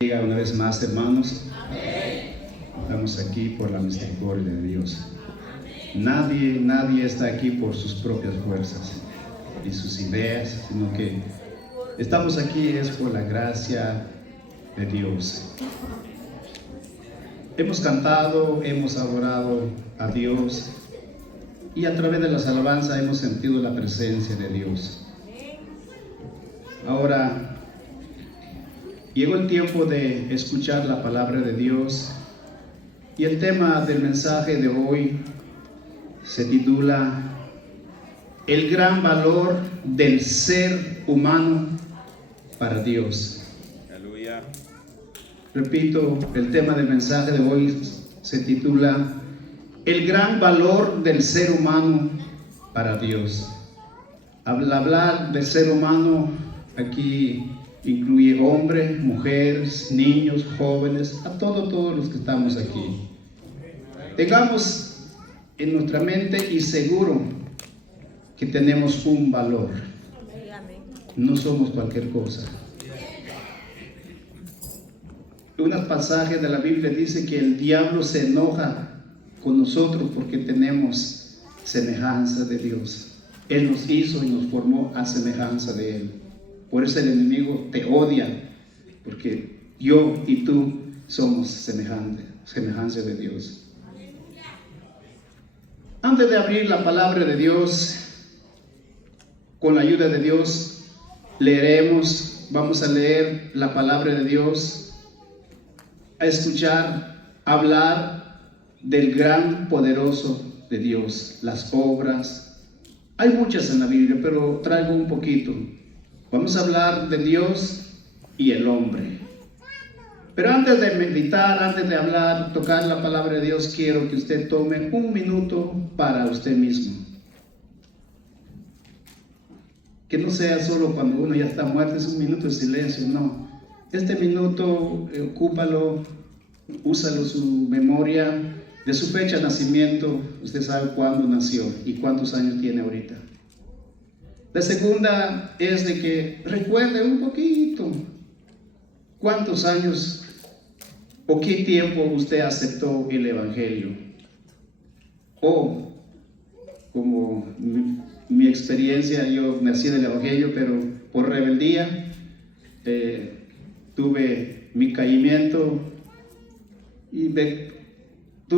Diga una vez más, hermanos, estamos aquí por la misericordia de Dios. Nadie está aquí por sus propias fuerzas y sus ideas, sino que estamos aquí es por la gracia de Dios. Hemos cantado, hemos adorado a Dios y a través de las alabanzas hemos sentido la presencia de Dios. Ahora llegó el tiempo de escuchar la palabra de Dios y el tema del mensaje de hoy se titula El gran valor del ser humano para Dios. Aleluya. Repito, el tema del mensaje de hoy se titula El gran valor del ser humano para Dios. Al hablar del ser humano, aquí incluye hombres, mujeres, niños, jóvenes, a todos los que estamos aquí. Tengamos en nuestra mente y seguro que tenemos un valor. No somos cualquier cosa. Un pasaje de la Biblia dice que el diablo se enoja con nosotros porque tenemos semejanza de Dios. Él nos hizo y nos formó a semejanza de Él. Por eso el enemigo te odia, porque yo y tú somos semejanza de Dios. Antes de abrir la palabra de Dios, con la ayuda de Dios, vamos a leer la palabra de Dios, a escuchar, hablar del gran poderoso de Dios, las obras. Hay muchas en la Biblia, pero traigo un poquito. Vamos a hablar de Dios y el hombre. Pero antes de meditar, antes de hablar, tocar la palabra de Dios, quiero que usted tome un minuto para usted mismo. Que no sea solo cuando uno ya está muerto, es un minuto de silencio, no. Este minuto, ocúpalo, úsalo su memoria, de su fecha de nacimiento, usted sabe cuándo nació y cuántos años tiene ahorita. La segunda es de que recuerde un poquito cuántos años o qué tiempo usted aceptó el Evangelio. O, como mi experiencia, yo nací en el Evangelio, pero por rebeldía tuve mi caimiento y tuve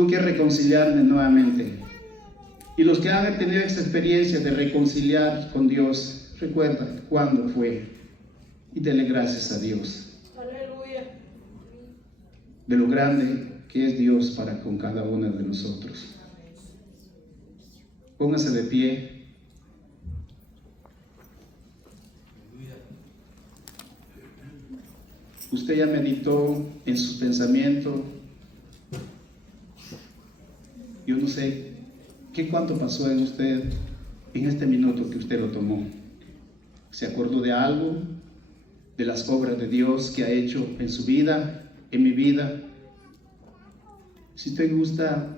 que reconciliarme nuevamente. Y los que han tenido esa experiencia de reconciliar con Dios, recuerda cuándo fue y dele gracias a Dios. Aleluya. De lo grande que es Dios para con cada uno de nosotros. Póngase de pie. Usted ya meditó en sus pensamientos. Yo no sé cuánto pasó en usted en este minuto que usted lo tomó. ¿Se acordó de algo? De las obras de Dios que ha hecho en su vida, en mi vida. Si te gusta,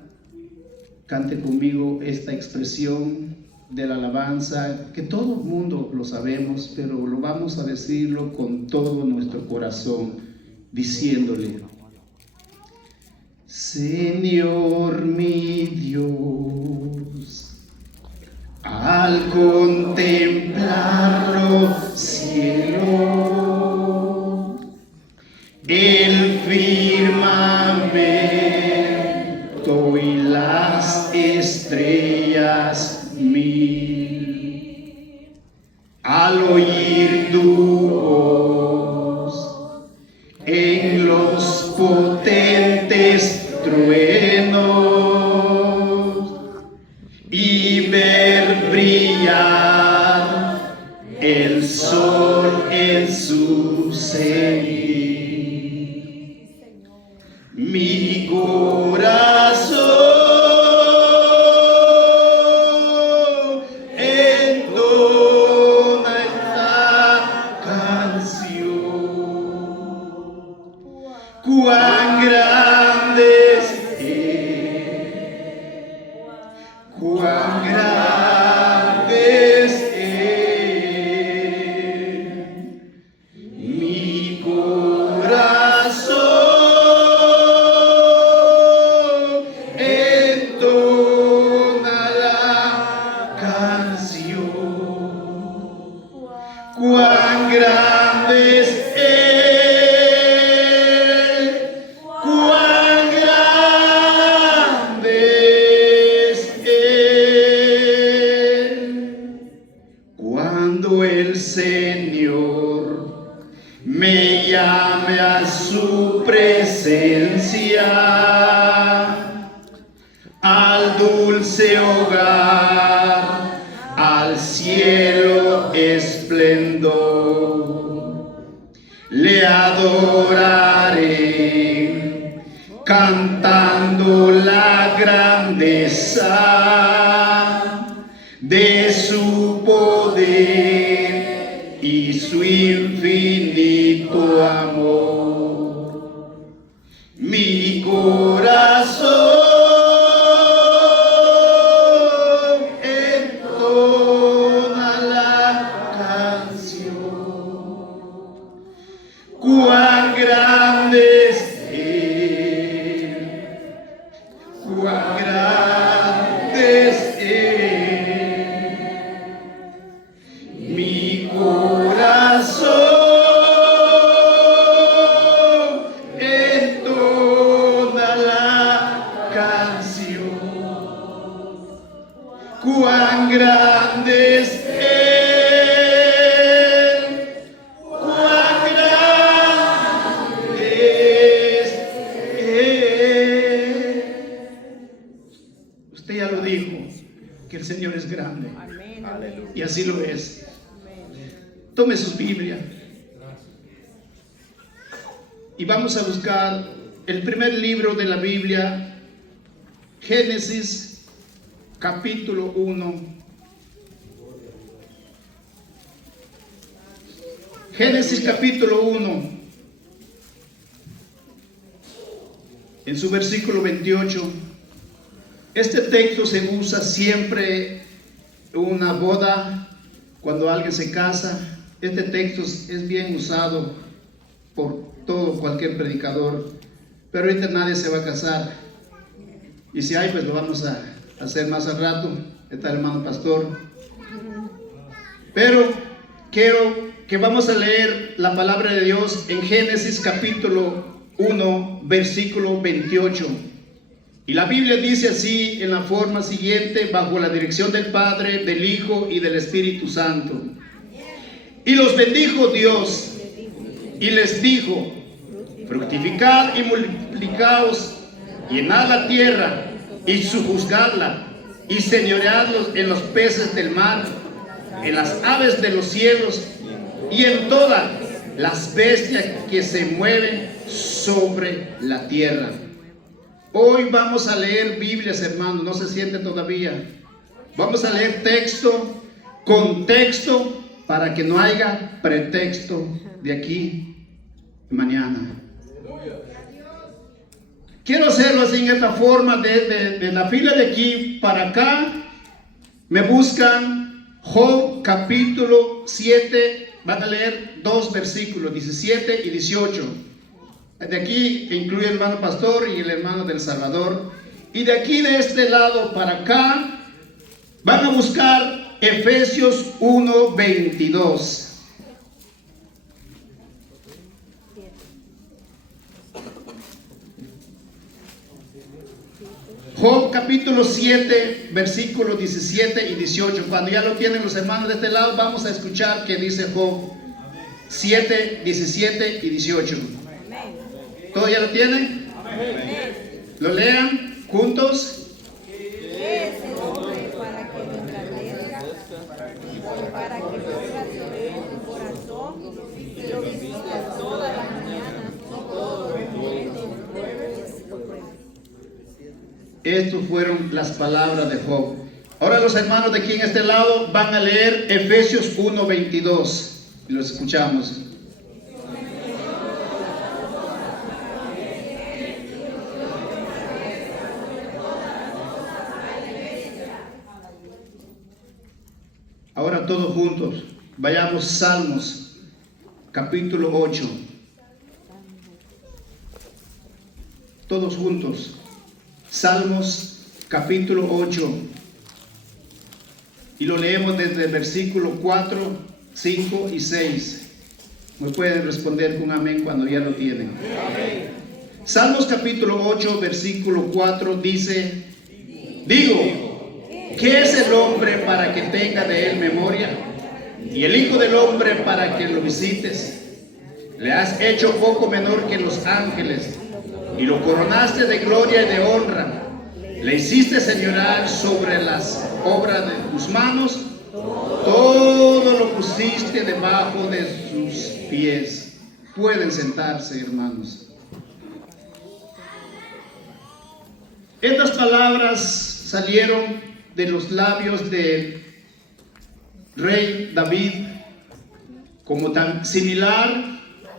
cante conmigo esta expresión de la alabanza, que todo el mundo lo sabemos, pero lo vamos a decirlo con todo nuestro corazón, diciéndole: Señor mi Dios, al contemplar los cielos, el firmamento y las estrellas mil, al oír tu voz en los potentes truenos y ver brillar el sol en su cenit, mi corazón entona esta canción. Cuán grande es Él, cuán grande es Él, mi corazón. a su presencia, al dulce hogar, al cielo esplendor. Le adoraré, cantando la grandeza de su poder y su infinito amor. Mi corazón entona la canción. Cuán grande es Él, cuán grande es Él. Mi corazón entona la canción. Cuán grande es Él, cuán grande es Él. Usted ya lo dijo, que el Señor es grande. Y así lo es. Tome su Biblia y vamos a buscar el primer libro de la Biblia, Génesis capítulo 1. Génesis capítulo 1, en su versículo 28. Este texto se usa siempre en una boda, cuando alguien se casa. Este texto es bien usado por cualquier predicador, pero ahorita nadie se va a casar. Y si hay, pues lo vamos a hacer más al rato. Está el hermano pastor. Pero quiero que vamos a leer la palabra de Dios en Génesis capítulo 1, versículo 28. Y la Biblia dice así en la forma siguiente, bajo la dirección del Padre, del Hijo y del Espíritu Santo. Y los bendijo Dios y les dijo: fructificad y multiplicaos, llenad la tierra y sojuzgadla, y señoreadlos en los peces del mar, en las aves de los cielos y en todas las bestias que se mueven sobre la tierra. Hoy vamos a leer Biblias, hermanos, no se siente todavía. Vamos a leer texto, contexto, para que no haya pretexto de aquí mañana. Quiero hacerlo así en esta forma, de la fila de aquí para acá. Me buscan Job capítulo 7, van a leer dos versículos, 17 y 18. De aquí incluye el hermano pastor y el hermano del Salvador. Y de aquí, de este lado para acá, van a buscar Efesios 1, 22. Job capítulo 7, versículos 17 y 18. Cuando ya lo tienen los hermanos de este lado, vamos a escuchar qué dice Job 7, 17 y 18. ¿Todos ya lo tienen? ¿Lo lean juntos? Es el hombre para que lo engrandezca, para que ponga sobre él tu corazón y lo visitas todas las mañanas, todos los momentos lo pruebes. Estas fueron las palabras de Job. Ahora los hermanos de aquí en este lado van a leer Efesios 1, 22. Y los escuchamos. Ahora todos juntos, vayamos Salmos, capítulo 8. Todos juntos. Salmos, capítulo 8. Y lo leemos desde el versículo 4, 5 y 6. Me pueden responder con amén cuando ya lo tienen. Amén. Salmos, capítulo 8, versículo 4 dice: digo, ¿qué es el hombre para que tenga de él memoria? Y el hijo del hombre para que lo visites. Le has hecho poco menor que los ángeles y lo coronaste de gloria y de honra. Le hiciste señorear sobre las obras de tus manos. Todo lo pusiste debajo de sus pies. Pueden sentarse, hermanos. Estas palabras salieron de los labios del rey David, como tan similar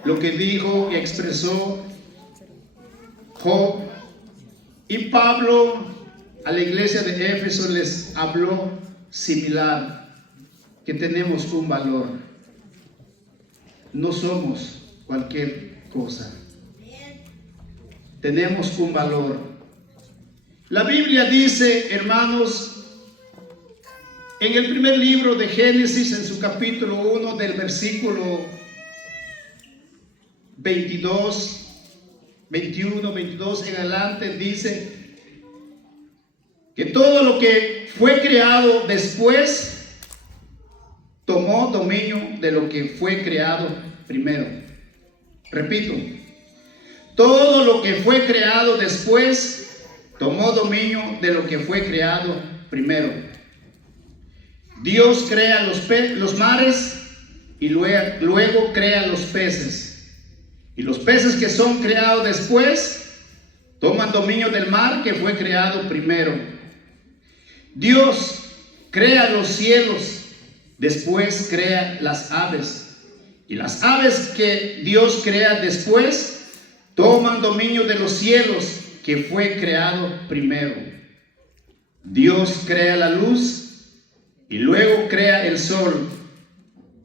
lo que dijo y expresó Job. Y Pablo a la iglesia de Éfeso les habló similar, que tenemos un valor. No somos cualquier cosa. Tenemos un valor. La Biblia dice, hermanos, en el primer libro de Génesis, en su capítulo 1, del versículo 21, 22 en adelante, dice que todo lo que fue creado después tomó dominio de lo que fue creado primero. Repito, todo lo que fue creado después tomó dominio de lo que fue creado primero. Dios crea los mares y luego crea los peces. Y los peces que son creados después toman dominio del mar que fue creado primero. Dios crea los cielos, después crea las aves. Y las aves que Dios crea después toman dominio de los cielos que fue creado primero. Dios crea la luz y luego crea el sol.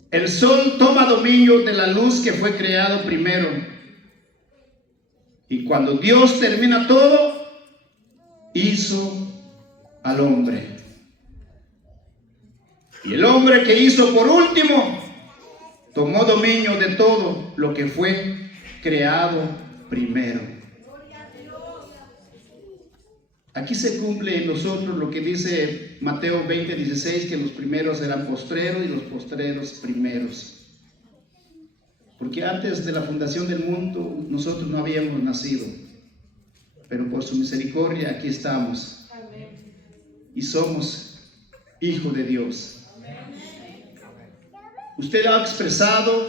El sol toma dominio de la luz que fue creado primero. Y cuando Dios termina todo, hizo al hombre. Y el hombre que hizo por último, tomó dominio de todo lo que fue creado primero. Aquí se cumple en nosotros lo que dice Mateo 20:16, que los primeros serán postreros y los postreros primeros. Porque antes de la fundación del mundo nosotros no habíamos nacido, pero por su misericordia aquí estamos. Y somos hijos de Dios. Usted ha expresado,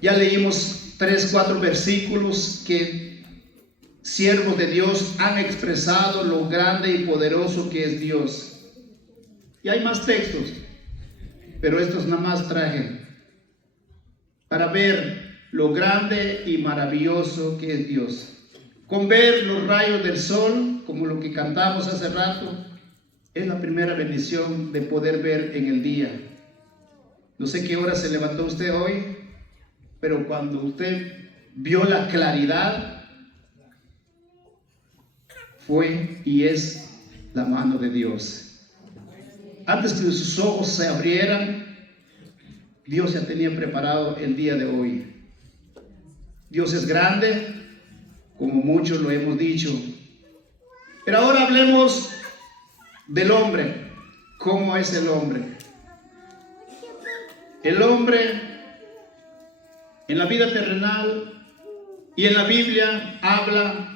ya leímos 3, 4 versículos que siervos de Dios han expresado lo grande y poderoso que es Dios. Y hay más textos, pero estos nada más traje para ver lo grande y maravilloso que es Dios. Con ver los rayos del sol, como lo que cantamos hace rato, es la primera bendición de poder ver en el día. No sé qué hora se levantó usted hoy, pero cuando usted vio la claridad, fue y es la mano de Dios. Antes que sus ojos se abrieran, Dios ya tenía preparado el día de hoy. Dios es grande, como muchos lo hemos dicho. Pero ahora hablemos del hombre. ¿Cómo es el hombre? El hombre en la vida terrenal y en la Biblia habla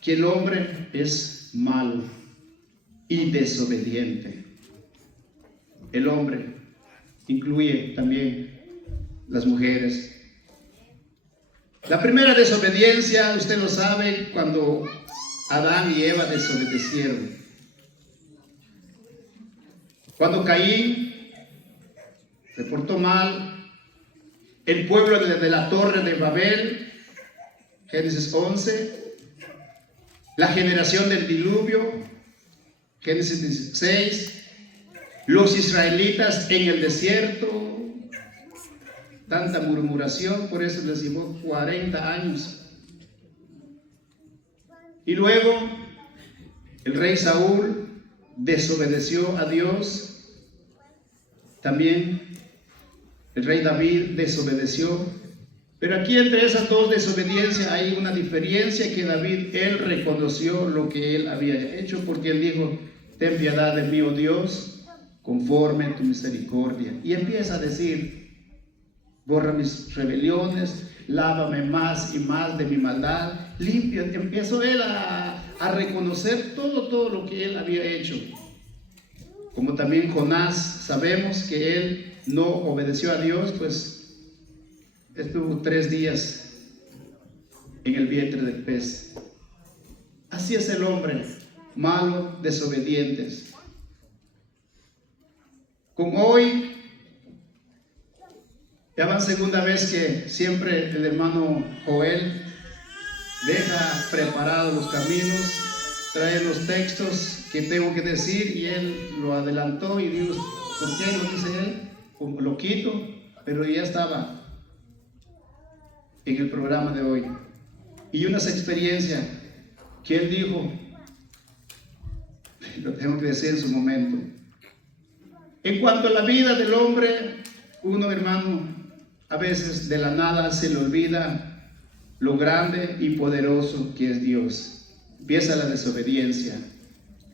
que el hombre es malo y desobediente. El hombre incluye también las mujeres. La primera desobediencia, usted lo sabe, cuando Adán y Eva desobedecieron. Cuando Caín se portó mal, el pueblo de la torre de Babel, Génesis 11, la generación del diluvio, Génesis 16, los israelitas en el desierto, tanta murmuración, por eso les llevó 40 años. Y luego el rey Saúl desobedeció a Dios, también el rey David desobedeció. Pero aquí entre esas dos desobediencias hay una diferencia, que David, él reconoció lo que él había hecho, porque él dijo: ten piedad de mí, oh Dios, conforme a tu misericordia. Y empieza a decir: borra mis rebeliones, lávame más y más de mi maldad, limpia. Empezó él a reconocer todo lo que él había hecho. Como también Jonás, sabemos que él no obedeció a Dios, pues estuvo 3 días en el vientre del pez. Así es el hombre, malo, desobedientes. Con hoy, ya va segunda vez que siempre el hermano Joel deja preparados los caminos, trae los textos que tengo que decir y él lo adelantó y Dios, ¿por qué lo dice él? Como lo quito, pero ya estaba en el programa de hoy. Y unas experiencias que él dijo, lo tengo que decir en su momento. En cuanto a la vida del hombre, uno, hermano, a veces de la nada se le olvida lo grande y poderoso que es Dios. Empieza la desobediencia.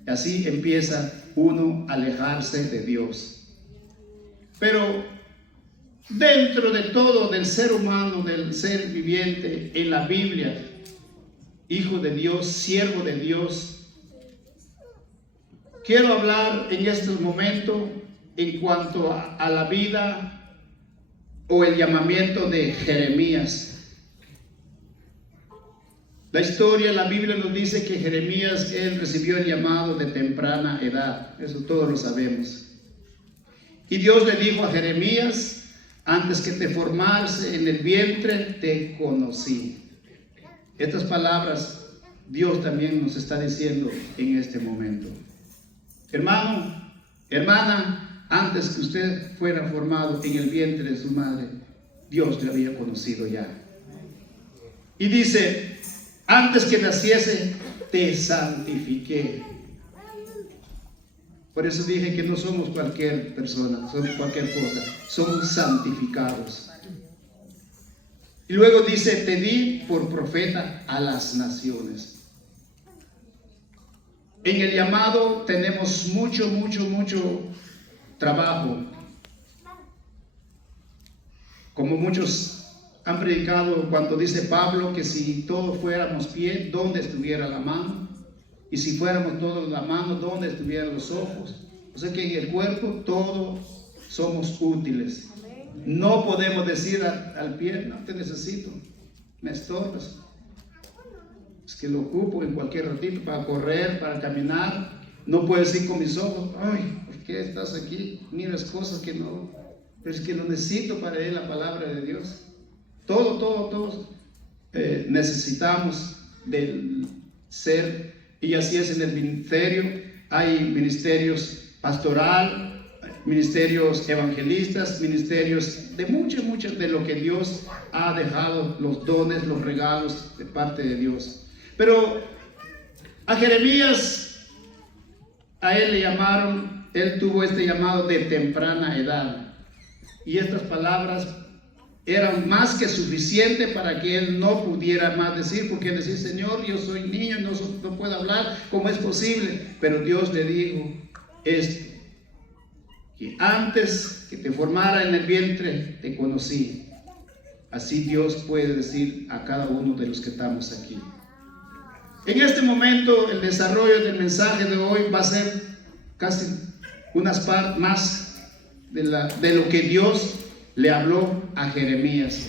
Así empieza uno a alejarse de Dios. Pero dentro de todo, del ser humano, del ser viviente, en la Biblia, hijo de Dios, siervo de Dios, quiero hablar en estos momentos en cuanto a la vida o el llamamiento de Jeremías. La historia, la Biblia nos dice que Jeremías, él recibió el llamado de temprana edad, eso todos lo sabemos. Y Dios le dijo a Jeremías, antes que te formase en el vientre, te conocí. Estas palabras Dios también nos está diciendo en este momento. Hermano, hermana, antes que usted fuera formado en el vientre de su madre, Dios le había conocido ya. Y dice, antes que naciese, te santifiqué. Por eso dije que no somos cualquier persona, somos cualquier cosa, somos santificados. Y luego dice, te di por profeta a las naciones. En el llamado tenemos mucho trabajo. Como muchos han predicado cuando dice Pablo que si todos fuéramos pie, ¿dónde estuviera la mano? Y si fuéramos todos la mano, ¿dónde estuvieran los ojos? O sea que en el cuerpo todos somos útiles. No podemos decir al pie, no te necesito, me estorbas. Es que lo ocupo en cualquier ratito para correr, para caminar. No puedo decir con mis ojos, ay, ¿por qué estás aquí? Miras cosas que no, pero es que lo necesito para leer la palabra de Dios. Todos necesitamos del ser, y así es en el ministerio. Hay ministerios pastoral, ministerios evangelistas, ministerios de muchos de lo que Dios ha dejado, los dones, los regalos de parte de Dios. Pero a Jeremías, a él le llamaron, él tuvo este llamado de temprana edad. Y estas palabras eran más que suficientes para que él no pudiera más decir, porque decir, Señor, yo soy niño, no puedo hablar, ¿cómo es posible? Pero Dios le dijo esto, que antes que te formara en el vientre, te conocí. Así Dios puede decir a cada uno de los que estamos aquí. En este momento, el desarrollo del mensaje de hoy va a ser casi unas partes más de lo que Dios le habló a Jeremías.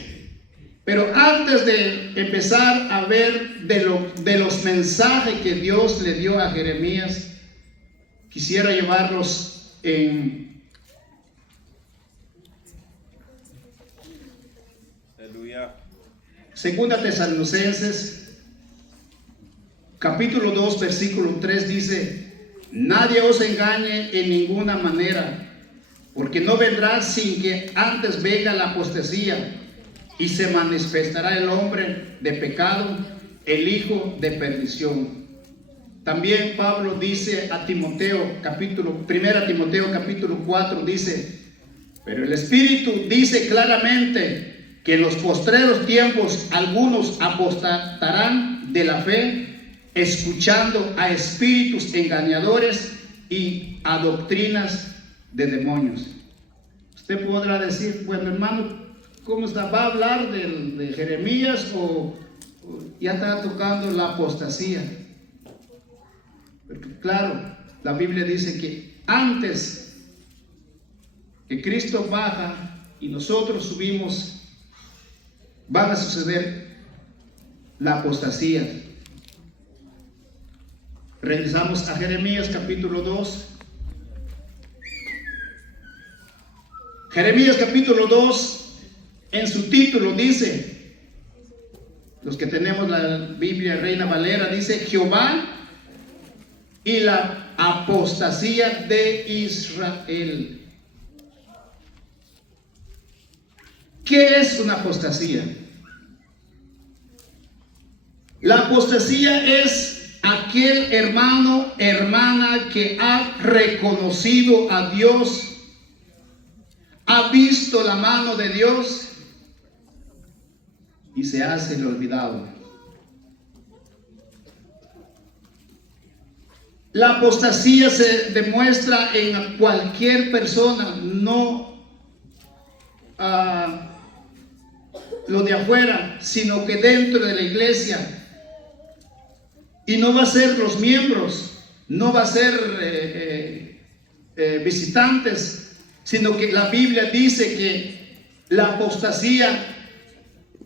Pero antes de empezar a ver de los mensajes que Dios le dio a Jeremías, quisiera llevarlos en Segunda Tesalonicenses capítulo 2 versículo 3 dice: nadie os engañe en ninguna manera, porque no vendrá sin que antes venga la apostasía, y se manifestará el hombre de pecado, el hijo de perdición. También Pablo dice a Timoteo, 1 Timoteo capítulo 4, dice: pero el Espíritu dice claramente que en los postreros tiempos algunos apostatarán de la fe, escuchando a espíritus engañadores y a doctrinas de demonios. Usted podrá decir, bueno, hermano, ¿cómo está? ¿Va a hablar de Jeremías o ya está tocando la apostasía? Porque claro, la Biblia dice que antes que Cristo baja y nosotros subimos, van a suceder la apostasía. Regresamos a Jeremías capítulo 2. Jeremías capítulo 2, en su título dice, los que tenemos la Biblia Reina Valera, dice Jehová y la apostasía de Israel. ¿Qué es una apostasía? La apostasía es aquel hermano, hermana que ha reconocido a Dios, ha visto la mano de Dios y se hace el olvidado. La apostasía se demuestra en cualquier persona, no lo de afuera, sino que dentro de la iglesia. Y no va a ser los miembros, no va a ser visitantes, sino que la Biblia dice que la apostasía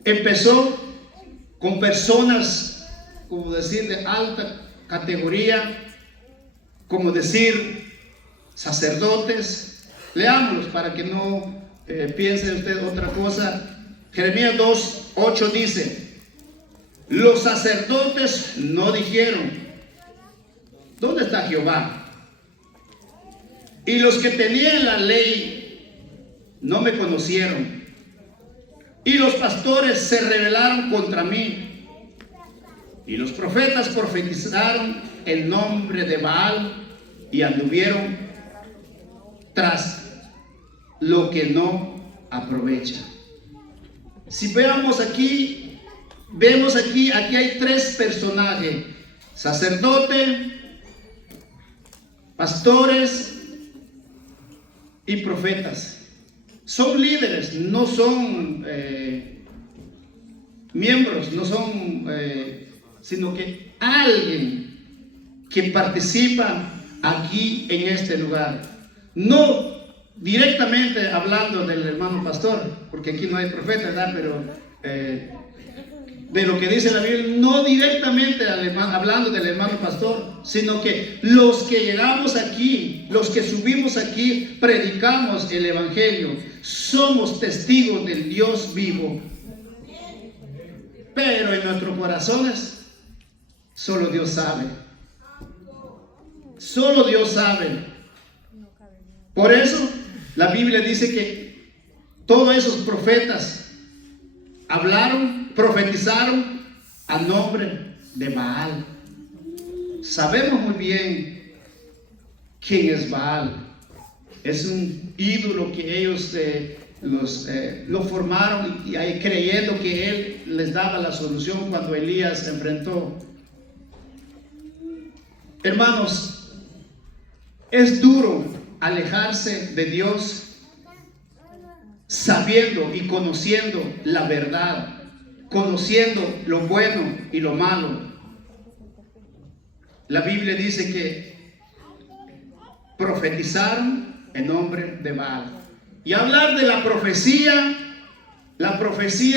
empezó con personas, como decir, de alta categoría, como decir, sacerdotes. Leámoslos para que no piense usted otra cosa. Jeremías 2:8 dice: los sacerdotes no dijeron, ¿dónde está Jehová? Y los que tenían la ley no me conocieron. Y los pastores se rebelaron contra mí. Y los profetas profetizaron el nombre de Baal y anduvieron tras lo que no aprovecha. Si vemos aquí aquí hay tres personajes: sacerdote, pastores y profetas. Son líderes, no son miembros, no son, sino que alguien que participa aquí en este lugar. No directamente hablando del hermano pastor, porque aquí no hay profeta, ¿verdad? Pero de lo que dice la Biblia, no directamente hablando del hermano pastor, sino que los que llegamos aquí, los que subimos aquí, predicamos el evangelio, somos testigos del Dios vivo. Pero en nuestros corazones, solo Dios sabe. Solo Dios sabe. Por eso la Biblia dice que todos esos profetas hablaron, profetizaron a nombre de Baal. Sabemos muy bien quién es Baal. Es un ídolo que ellos lo formaron y creyendo que él les daba la solución cuando Elías se enfrentó. Hermanos, es duro alejarse de Dios sabiendo y conociendo la verdad, conociendo lo bueno y lo malo. La Biblia dice que profetizaron en nombre de Baal. Y hablar de la profecía,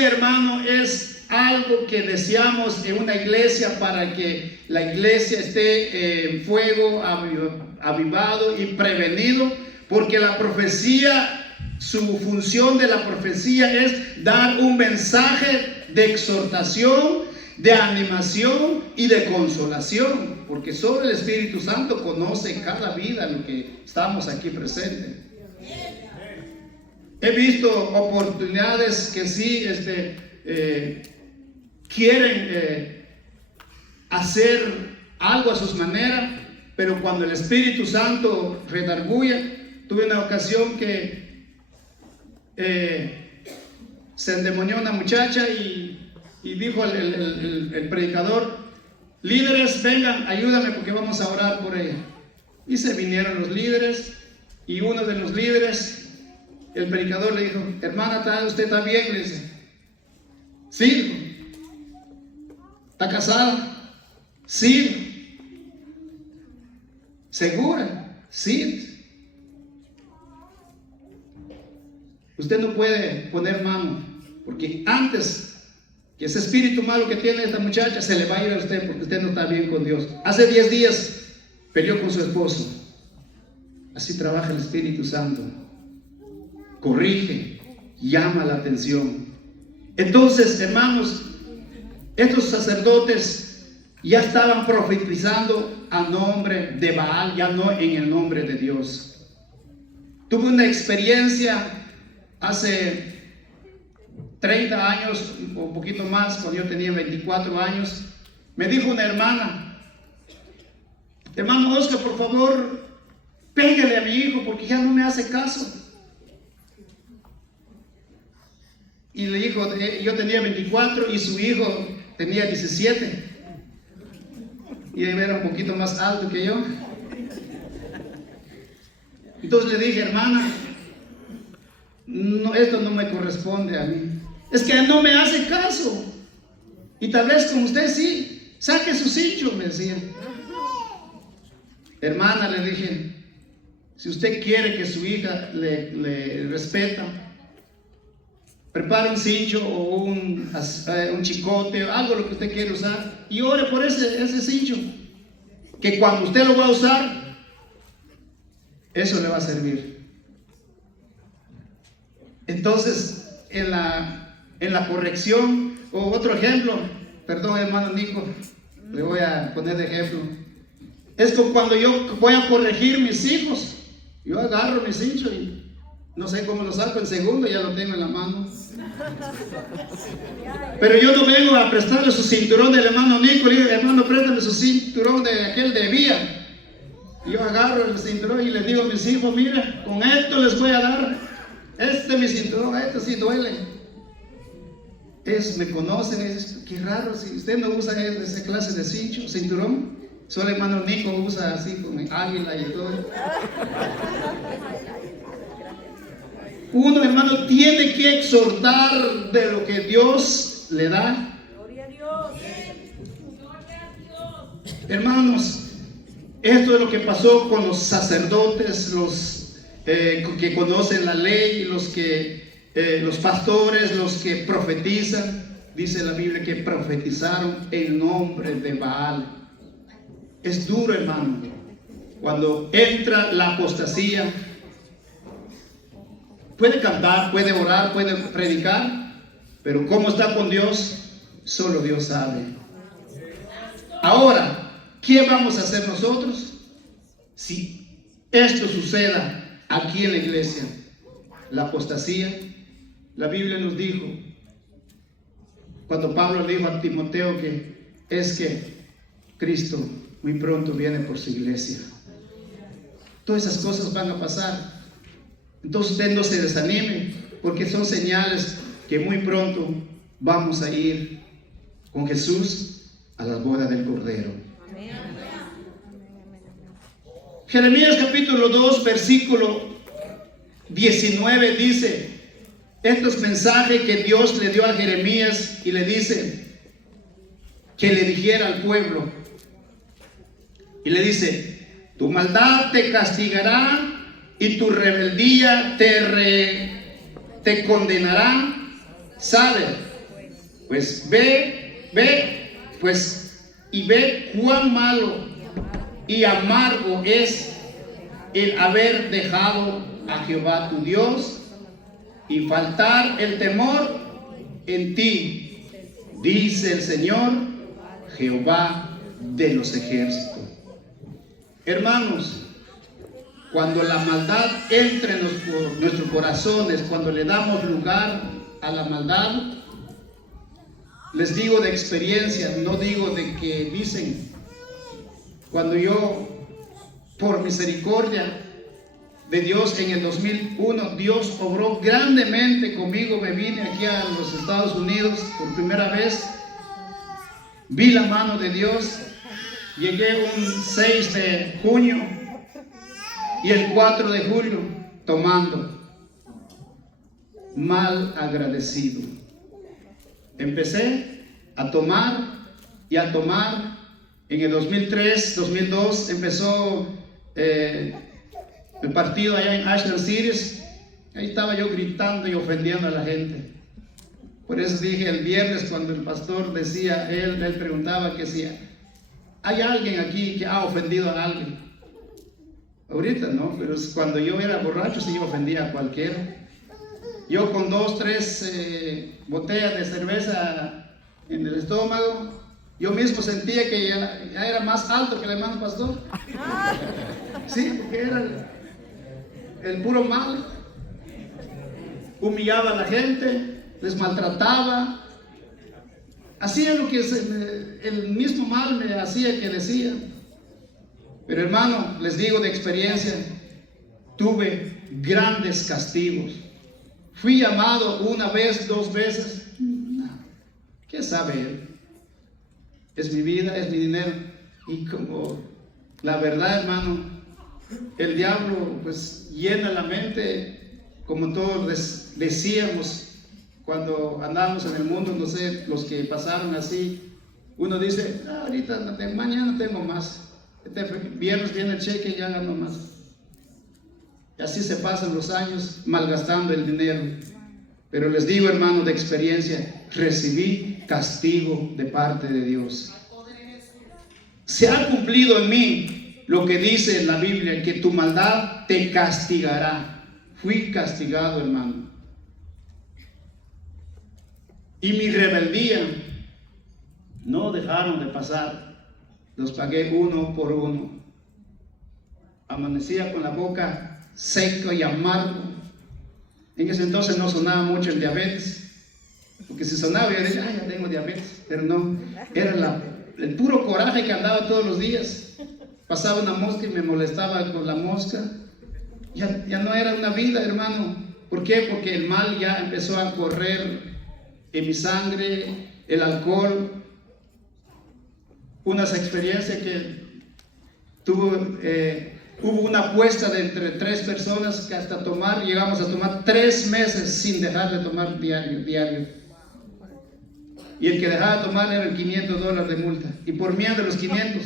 hermano, es algo que deseamos en una iglesia para que la iglesia esté en fuego, avivado y prevenido, porque la profecía, su función de la profecía es dar un mensaje de exhortación, de animación y de consolación, porque solo el Espíritu Santo conoce cada vida en lo que estamos aquí presentes. He visto oportunidades que sí quieren hacer algo a sus maneras, pero cuando el Espíritu Santo redarguye. Tuve una ocasión que se endemonió una muchacha y dijo el predicador: líderes, vengan, ayúdame porque vamos a orar por ella. Y se vinieron los líderes, y uno de los líderes El predicador le dijo, hermana, ¿usted está bien? Le dice, sí. ¿Está casada? Sí. ¿Segura? Sí. Usted no puede poner mano, porque antes que ese espíritu malo que tiene esta muchacha se le va a ir a usted, porque usted no está bien con Dios. Hace 10 días peleó con su esposo. Así trabaja el Espíritu Santo. Corrige, llama la atención. Entonces, hermanos, estos sacerdotes ya estaban profetizando a nombre de Baal, ya no en el nombre de Dios. Tuve una experiencia hace 30 años, o un poquito más, cuando yo tenía 24 años. Me dijo una hermana, hermano Oscar, por favor, pégale a mi hijo porque ya no me hace caso. Y le dijo, yo tenía 24 y su hijo tenía 17. Y él era un poquito más alto que yo. Entonces le dije, hermana, no, esto no me corresponde a mí. Es que no me hace caso. Y tal vez con usted sí. Saque su cincho, me decía. Hermana, le dije, si usted quiere que su hija le respeta, prepare un cincho o un chicote o algo lo que usted quiere usar y ore por ese cincho, que cuando usted lo va a usar, eso le va a servir. Entonces, en la corrección, o otro ejemplo, perdón hermano Nico, le voy a poner de ejemplo, es que cuando yo voy a corregir mis hijos, yo agarro mi cincho y no sé cómo lo saco en segundo, ya lo tengo en la mano. Pero yo no vengo a prestarle su cinturón del hermano Nico, le digo, hermano, préstame su cinturón de aquel de Vía. Yo agarro el cinturón y les digo a mis hijos, mira, con esto les voy a dar, este es mi cinturón, esto sí duele. Me conocen, qué raro, si usted no usa esa clase de cinturón, solo el hermano Nico usa así con el águila y todo. Uno, hermano, tiene que exhortar de lo que Dios le da. Gloria a Dios. Hermanos, esto es lo que pasó con los sacerdotes, los que conocen la ley, los pastores, los que profetizan. Dice la Biblia que profetizaron en nombre de Baal. Es duro, hermano, cuando entra la apostasía. Puede cantar, puede orar, puede predicar, pero cómo está con Dios, solo Dios sabe. Ahora, ¿qué vamos a hacer nosotros si esto suceda aquí en la iglesia? La apostasía, la Biblia nos dijo, cuando Pablo le dijo a Timoteo que Cristo muy pronto viene por su iglesia. Todas esas cosas van a pasar. Entonces usted no se desanime, porque son señales que muy pronto vamos a ir con Jesús a la boda del Cordero. Amén. Jeremías capítulo 2, versículo 19 dice, estos mensajes que Dios le dio a Jeremías y le dice que le dijera al pueblo. Y le dice, tu maldad te castigará y tu rebeldía te condenará. Sabe, pues ve cuán malo y amargo es el haber dejado a Jehová tu Dios y faltar el temor en ti, dice el Señor Jehová de los ejércitos. Hermanos, cuando la maldad entra en nuestros corazones, cuando le damos lugar a la maldad, les digo de experiencia, no digo de que dicen, cuando yo, por misericordia de Dios en el 2001, Dios obró grandemente conmigo, me vine aquí a los Estados Unidos por primera vez, vi la mano de Dios, llegué un 6 de junio, y el 4 de julio tomando. mal agradecido. Empecé a tomar y a tomar. En el 2003, 2002 empezó el partido allá en Ashland City. Ahí estaba yo gritando y ofendiendo a la gente. Por eso dije el viernes, cuando el pastor decía, él preguntaba que si hay alguien aquí que ha ofendido a alguien. Ahorita no, pero cuando yo era borracho sí ofendía a cualquiera. Yo con 2, 3 botellas de cerveza en el estómago, yo mismo sentía que ya era más alto que el hermano pastor. Sí, porque era el puro mal. Humillaba a la gente, les maltrataba. Hacía lo que el mismo mal me hacía que decía. Pero hermano, les digo de experiencia, tuve grandes castigos. Fui llamado 1 vez, 2 veces. No, ¿qué sabe él? Es mi vida, es mi dinero. Y como la verdad, hermano, el diablo pues llena la mente, como todos decíamos cuando andábamos en el mundo, no sé, los que pasaron así. Uno dice, ahorita no tengo, mañana tengo más. Este viernes viene el cheque y ya gano más. Y así se pasan los años malgastando el dinero. Pero les digo, hermano, de experiencia, recibí castigo de parte de Dios. Se ha cumplido en mí lo que dice la Biblia, que tu maldad te castigará. Fui castigado, hermano. Y mi rebeldía no dejaron de pasar. Los pagué uno por uno. Amanecía con la boca seca y amargo. En ese entonces no sonaba mucho el diabetes, porque si sonaba yo decía, ya tengo diabetes, pero no, era el puro coraje que andaba todos los días. Pasaba una mosca y me molestaba con la mosca. Ya no era una vida, hermano. ¿Por qué? Porque el mal ya empezó a correr en mi sangre, el alcohol. Unas experiencias que hubo una apuesta de entre 3 personas que hasta llegamos a tomar 3 meses sin dejar de tomar diario. Y el que dejaba de tomar era el $500 de multa. Y por miedo de los 500,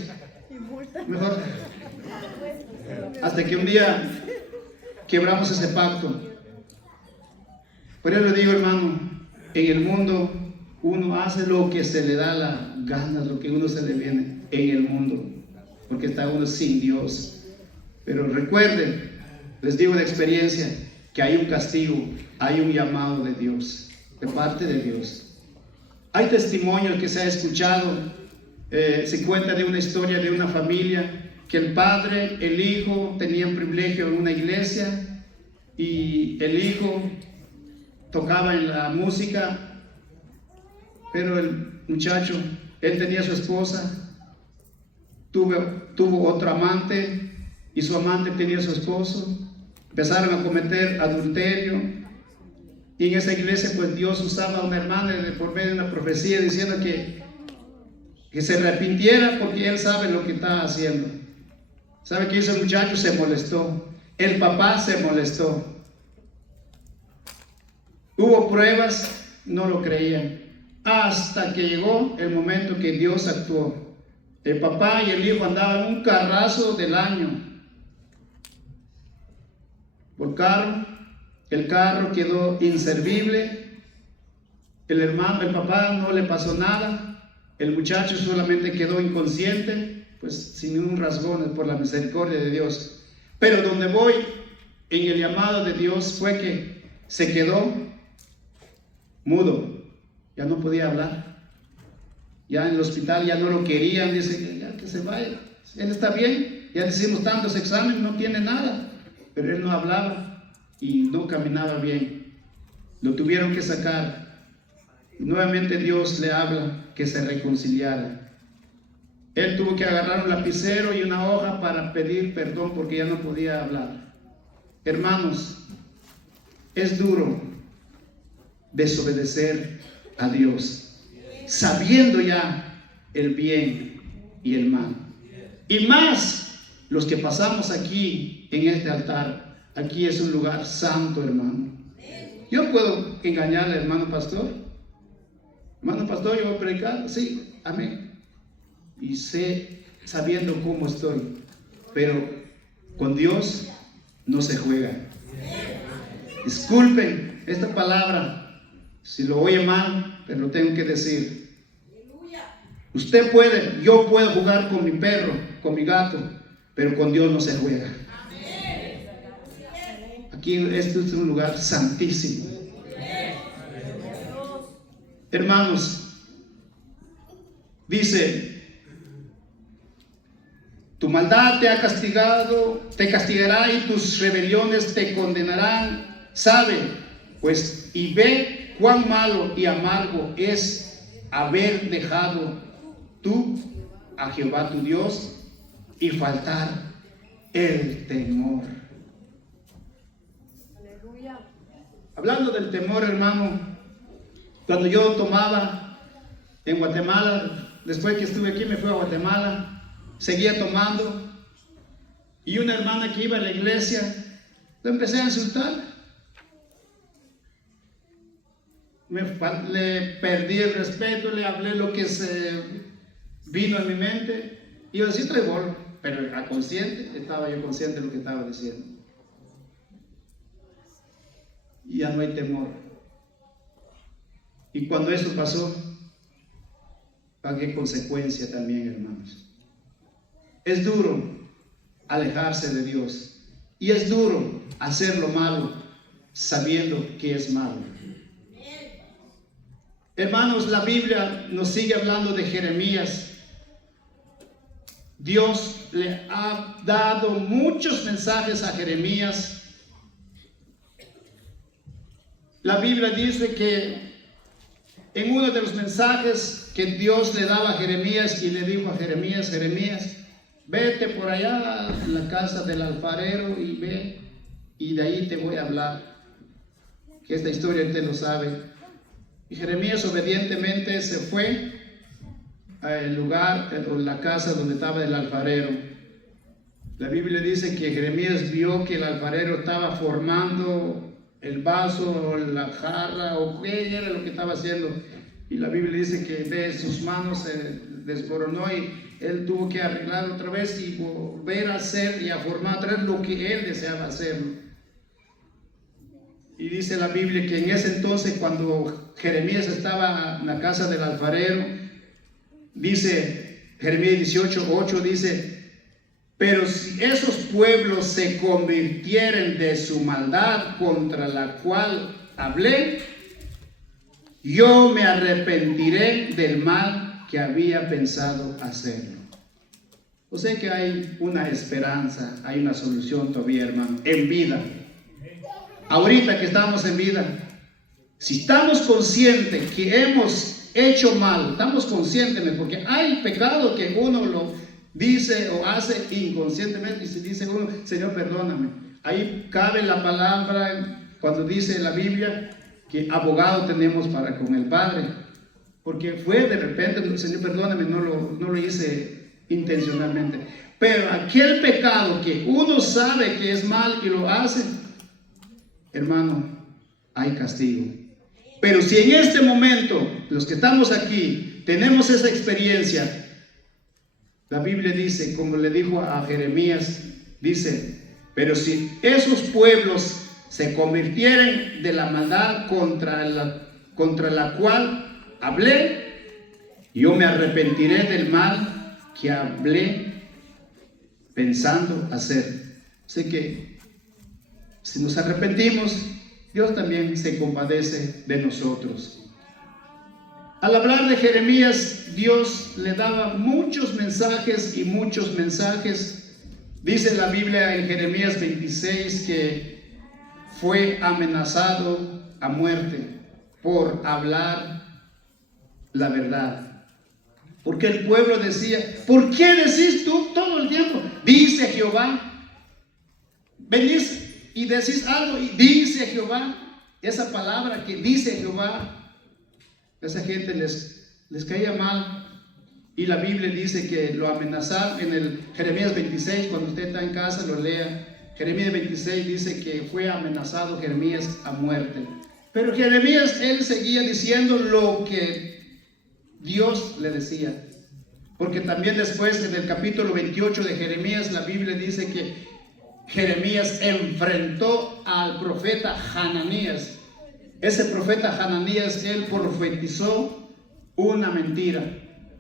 mejor. Hasta que un día quebramos ese pacto. Por eso le digo, hermano, en el mundo uno hace lo que se le da la gana, lo que uno se le viene en el mundo, porque está uno sin Dios. Pero recuerden, les digo de experiencia, que hay un castigo, hay un llamado de Dios, de parte de Dios. Hay testimonios que se ha escuchado, se cuenta de una historia de una familia, que el padre, el hijo tenían privilegio en una iglesia, y el hijo tocaba en la música, pero el muchacho, él tenía su esposa, tuvo otro amante, y su amante tenía su esposo. Empezaron a cometer adulterio, y en esa iglesia pues Dios usaba a una hermana por medio de una profecía diciendo que se arrepintiera, porque él sabe lo que está haciendo. ¿Sabe qué hizo el muchacho? Se molestó. El papá se molestó. Hubo pruebas, no lo creían, hasta que llegó el momento que Dios actuó. El papá y el hijo andaban un carrazo del año por carro. El carro quedó inservible. El papá no le pasó nada. El muchacho solamente quedó inconsciente, pues sin ningún rasgón, por la misericordia de Dios. Pero donde voy en el llamado de Dios fue que se quedó mudo, ya no podía hablar. Ya en el hospital ya no lo querían, dice ya que se vaya, él está bien, ya le hicimos tantos exámenes, no tiene nada, pero él no hablaba y no caminaba bien. Lo tuvieron que sacar. Nuevamente Dios le habla que se reconciliara. Él tuvo que agarrar un lapicero y una hoja para pedir perdón porque ya no podía hablar. Hermanos, es duro desobedecer a Dios, sabiendo ya el bien y el mal. Y más los que pasamos aquí en este altar. Aquí es un lugar santo, hermano. Yo puedo engañarle, hermano pastor. Hermano pastor, yo voy a predicar. Sí, amén. Y sé, sabiendo cómo estoy. Pero con Dios no se juega. Disculpen esta palabra, si lo oye mal, pero lo tengo que decir. Usted puede, yo puedo jugar con mi perro, con mi gato, pero con Dios no se juega. Aquí este es un lugar santísimo. Hermanos, dice: tu maldad te ha castigado, te castigará, y tus rebeliones te condenarán. Sabe, pues, y ve cuán malo y amargo es haber dejado tú a Jehová tu Dios y faltar el temor. Aleluya. Hablando del temor, hermano, cuando yo tomaba en Guatemala, después que estuve aquí me fui a Guatemala, seguía tomando, y una hermana que iba a la iglesia, lo empecé a insultar. Le perdí el respeto, le hablé lo que se vino en mi mente, y yo decía, estoy bolo, pero era consciente, estaba yo consciente de lo que estaba diciendo. Y ya no hay temor. Y cuando eso pasó, pagué consecuencia también, hermanos. Es duro alejarse de Dios, y es duro hacer lo malo sabiendo que es malo. Hermanos, la Biblia nos sigue hablando de Jeremías. Dios le ha dado muchos mensajes a Jeremías. La Biblia dice que en uno de los mensajes que Dios le daba a Jeremías, y le dijo a Jeremías: Jeremías, vete por allá a la casa del alfarero y ve, y de ahí te voy a hablar, que esta historia usted lo sabe. Y Jeremías obedientemente se fue al lugar, o la casa donde estaba el alfarero. La Biblia dice que Jeremías vio que el alfarero estaba formando el vaso o la jarra, o qué era lo que estaba haciendo, y la Biblia dice que de sus manos se desmoronó, y él tuvo que arreglar otra vez y volver a hacer y a formar otra vez lo que él deseaba hacer. Y dice la Biblia que en ese entonces, cuando Jeremías estaba en la casa del alfarero, dice Jeremías 18:8, dice: pero si esos pueblos se convirtieren de su maldad contra la cual hablé, yo me arrepentiré del mal que había pensado hacerlo. O sea que hay una esperanza, hay una solución todavía, hermano, en vida. Ahorita que estamos en vida, si estamos conscientes que hemos hecho mal, estamos conscientes, porque hay pecado que uno lo dice o hace inconscientemente, y se dice uno: Señor, perdóname. Ahí cabe la palabra cuando dice la Biblia que abogado tenemos para con el Padre, porque fue de repente: Señor, perdóname, no lo hice intencionalmente. Pero aquel pecado que uno sabe que es mal y lo hace, hermano, hay castigo. Pero si en este momento, los que estamos aquí, tenemos esa experiencia, la Biblia dice, como le dijo a Jeremías, dice: pero si esos pueblos se convirtieren de la maldad contra la cual hablé, yo me arrepentiré del mal que hablé pensando hacer. Así que si nos arrepentimos, Dios también se compadece de nosotros. Al hablar de Jeremías, Dios le daba muchos mensajes y muchos mensajes. Dice la Biblia en Jeremías 26 que fue amenazado a muerte por hablar la verdad. Porque el pueblo decía: ¿por qué decís tú todo el tiempo? Dice Jehová. Venís y decís algo y dice Jehová. Esa palabra que dice Jehová, esa gente les caía mal. Y la Biblia dice que lo amenazaron en el Jeremías 26. Cuando usted está en casa lo lea. Jeremías 26 dice que fue amenazado Jeremías a muerte. Pero Jeremías, él seguía diciendo lo que Dios le decía. Porque también después en el capítulo 28 de Jeremías, la Biblia dice que Jeremías enfrentó al profeta Hananías. Ese profeta Hananías, él profetizó una mentira,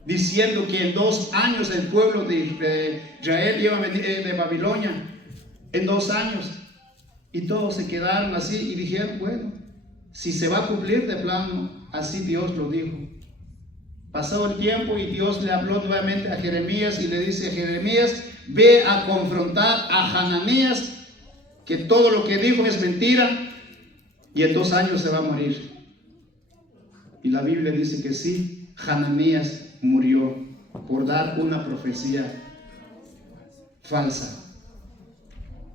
diciendo que en 2 años el pueblo de Israel iba a venir de Babilonia, en 2 años. Y todos se quedaron así y dijeron, bueno, si se va a cumplir de plano, así Dios lo dijo. Pasó el tiempo y Dios le habló nuevamente a Jeremías y le dice: Jeremías, ve a confrontar a Hananías, que todo lo que dijo es mentira y en 2 años se va a morir. Y la Biblia dice que sí, Hananías murió por dar una profecía falsa.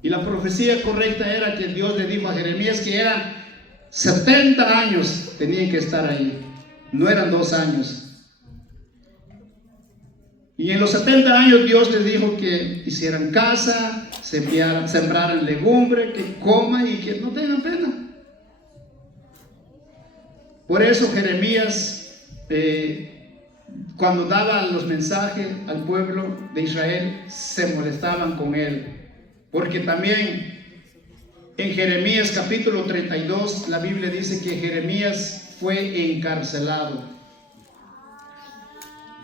Y la profecía correcta era que Dios le dijo a Jeremías que eran 70 años tenían que estar ahí, no eran 2 años. Y en los 70 años Dios les dijo que hicieran casa, sembraran legumbre, que coman y que no tengan pena. Por eso Jeremías, cuando daba los mensajes al pueblo de Israel, se molestaban con él. Porque también en Jeremías capítulo 32, la Biblia dice que Jeremías fue encarcelado.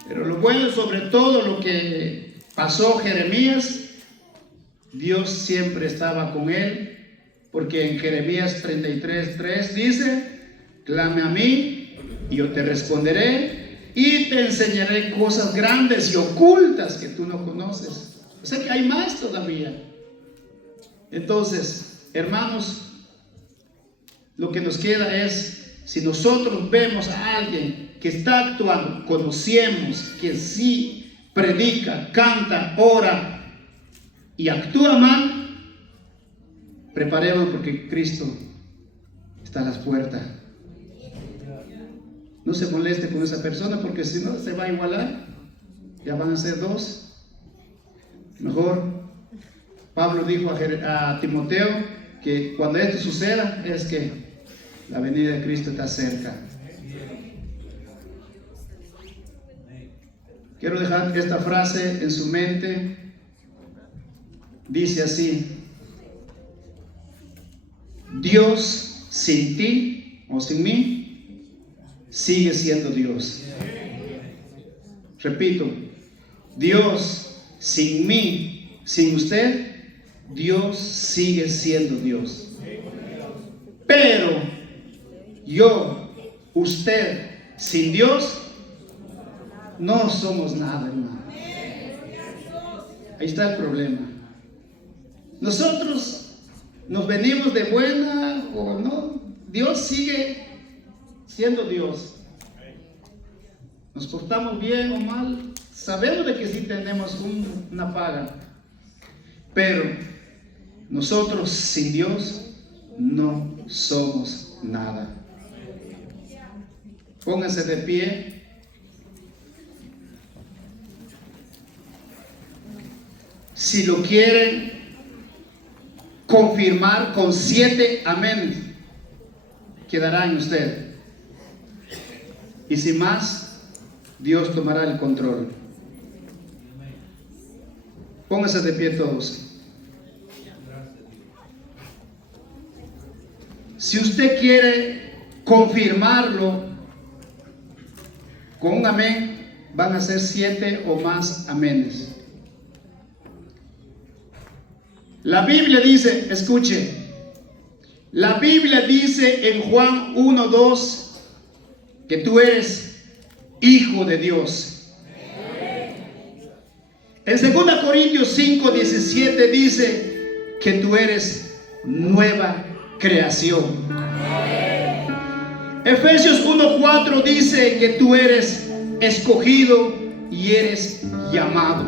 Pero lo bueno, sobre todo lo que pasó Jeremías, Dios siempre estaba con él, porque en Jeremías 33:3 dice: clame a mí y yo te responderé y te enseñaré cosas grandes y ocultas que tú no conoces. O sea que hay más todavía. Entonces, hermanos, lo que nos queda es, si nosotros vemos a alguien que está actuando, conocemos que sí predica, canta, ora y actúa mal, preparemos porque Cristo está a las puertas. No se moleste con esa persona, porque si no se va a igualar, ya van a ser 2. Mejor, Pablo dijo a Timoteo que cuando esto suceda es que la venida de Cristo está cerca. Quiero dejar esta frase en su mente. Dice así: Dios sin ti o sin mí sigue siendo Dios. Repito, Dios sin mí, sin usted, Dios sigue siendo Dios. Pero yo, usted, sin Dios, no somos nada, hermano. Ahí está el problema. Nosotros nos venimos de buena o no, Dios sigue siendo Dios. Nos portamos bien o mal, sabemos de que sí tenemos una paga, pero nosotros sin Dios no somos nada. Pónganse de pie. Si lo quieren confirmar con 7 amén, quedará en usted. Y sin más, Dios tomará el control. Pónganse de pie todos. Si usted quiere confirmarlo con un amén, van a ser 7 o más aménes. La Biblia dice, escuche, la Biblia dice en Juan 1:2 que tú eres hijo de Dios. En 2 Corintios 5:17 dice que tú eres nueva creación. Efesios 1:4 dice que tú eres escogido y eres llamado.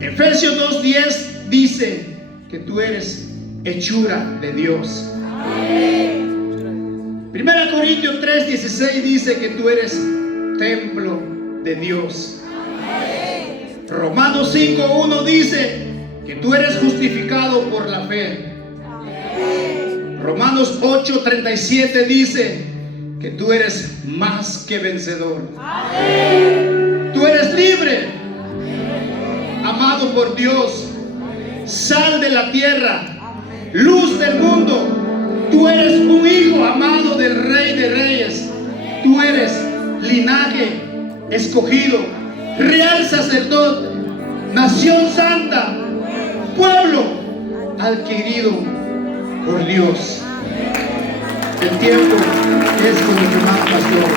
Efesios 2:10 dice que tú eres hechura de Dios. 1 Corintios 3:16 dice que tú eres templo de Dios. Romanos 5:1 dice que tú eres justificado por la fe. Romanos 8:37 dice que tú eres más que vencedor. Amén. Tú eres libre, amado por Dios, sal de la tierra, luz del mundo. Tú eres un hijo amado del Rey de Reyes. Tú eres linaje escogido, real sacerdote, nación santa, pueblo adquirido por Dios. El tiempo es con el hermano pastor.